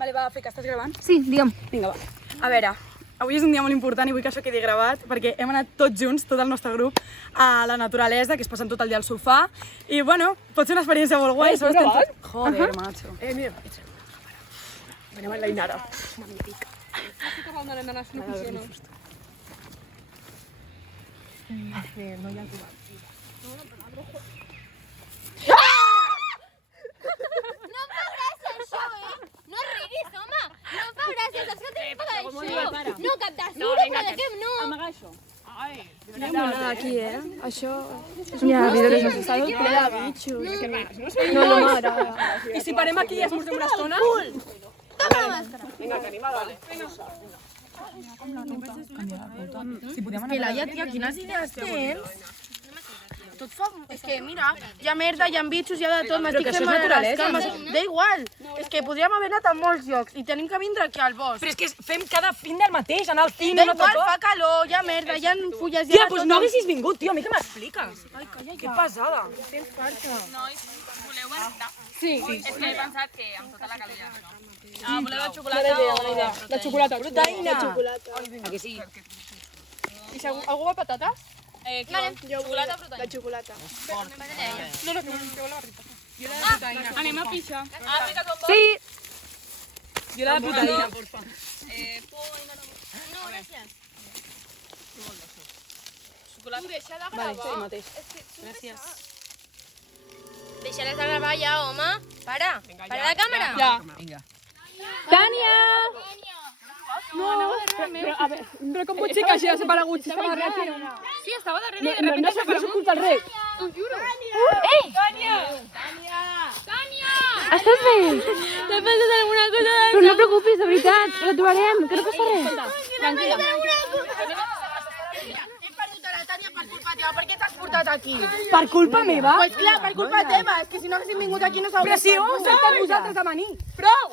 Vale, va, Feca, estàs gravant? Sí, digue'm. Vinga, va. A veure, avui és un dia molt important i vull que això quedi gravat perquè hem anat tots junts, tot el nostre grup, a la naturalesa, que es passen tot el dia al sofà. I, bueno, pot ser una experiència molt guai. Estàs gravant? Joder, macho. Mira. Venem amb la Inara. Magnífic. Estic parlant de l'Inara, no funciona. No hi ha trobat. No em fa gràcia això, No riguis, home! No em fa gràcia, saps que tenim pagar això? No, cap de sura, però de què no? Amaga això. Ai, Aquí, Això... Ja, vídeos de salut ple de bitxos. No, mare. I si parem aquí i esmorzem una estona? Toma la màscara. Vinga, que anem a dalt. Que Laia, tia, quines idees tens? Tot fa... És que, mira, hi ha merda, hi ha bitxos, hi ha de tot, m'estic fent mal a les cames. Da igual, és que podríem haver anat a molts llocs i tenim que vindre aquí al bosc. Però és que fem cada fin del mateix, anar al cine, Da no igual, tot. fa calor, hi ha merda, hi ha fulles, hi Tia, ha doncs no haguessis vingut, tio, a mi què m'expliques? Ai, calla Que ja. pesada. Nois, voleu berenar? Sí. És que he pensat que amb tota la calor ja no. Voleu la Bona xocolata idea, o bona idea. La xocolata. Proteïna. Que sí? I si algú vol patates? Xocolata o proteïna? La xocolata. No, que vol la barrita. Anem a pixar. Ah, fica com vols. Sí. Jo la de proteïna, porfa. No, gràcies. Xocolata. Deixa de gravar. Vale, sí, mateix. Gràcies. Deixaràs de gravar ja, home. Para. Para la càmera. Ja. Tània! Però, a veure, però com pot ser que hagi desaparegut? Si estava darrere. Sí, estava darrere No, i de repente no s'ha ocultat res. t'ho juro. Estàs bé? T'ha passat alguna cosa? Però no et preocupis, de veritat, la trobarem, que no passa res. Tranquil·la. He perdut a la Tània per culpa teva, per què t'has portat aquí? Per culpa meva? Pues clar, per culpa teva, és que si no haguéssim vingut aquí no s'hauria Però si ho Saltem vosaltres de venir. Prou!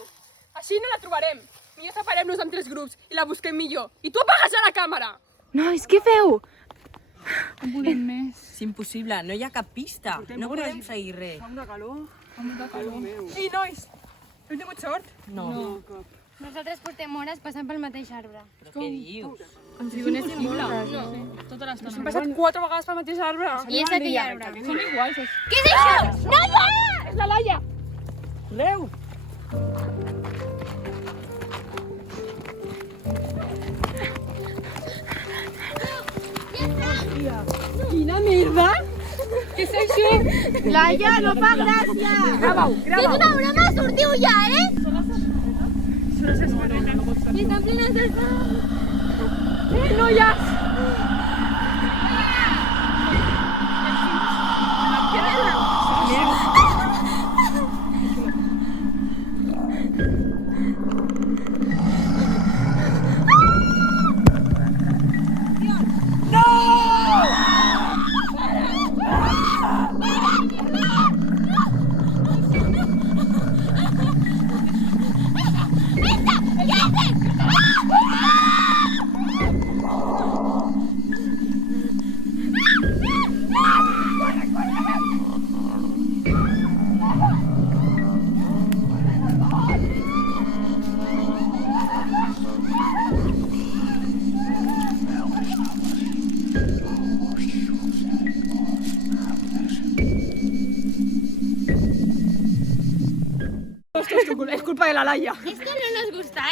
Així no la trobarem. Millor separem-nos en 3 grups i la busquem millor. I tu apagues ja la càmera! Nois, què feu? És impossible, no hi ha cap pista. No podem seguir res. Ei, nois, heu tingut sort? No. Nosaltres portem hores passant pel mateix arbre. Però què dius? Tota l'estona. Hem passat 4 vegades pel mateix arbre. I és aquell arbre. Són iguals. Què és això? Noia! És la Laia! Correu! Quina merda! Què és això? Laia, no fa gràcia! Grava-ho, Que és una broma, sortiu ja, I estan plenes de sang. noies! És culpa de la Laia. Esto no nos gusta,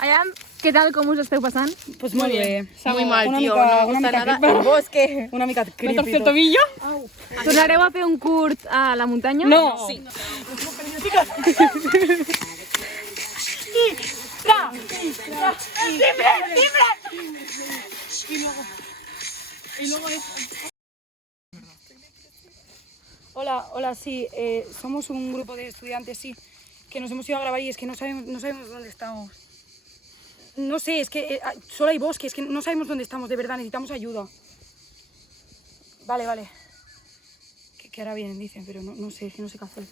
Aviam, què tal, com us esteu passant? Pues molt bé. Està muy mal, Una tío, mica- no me una gusta mica nada creepy. el bosque. Una mica Me creepy. torcí el tot. tobillo? Tornareu a fer un curt a la muntanya? No. Sí. Hola, sí, somos un grupo de estudiantes, sí, que nos hemos ido a grabar y es que no sabemos dónde estamos. No sé, es que solo hay bosque, es que no sabemos dónde estamos, de verdad, necesitamos ayuda. Vale. Que ahora vienen, dicen, pero no sé qué hacer.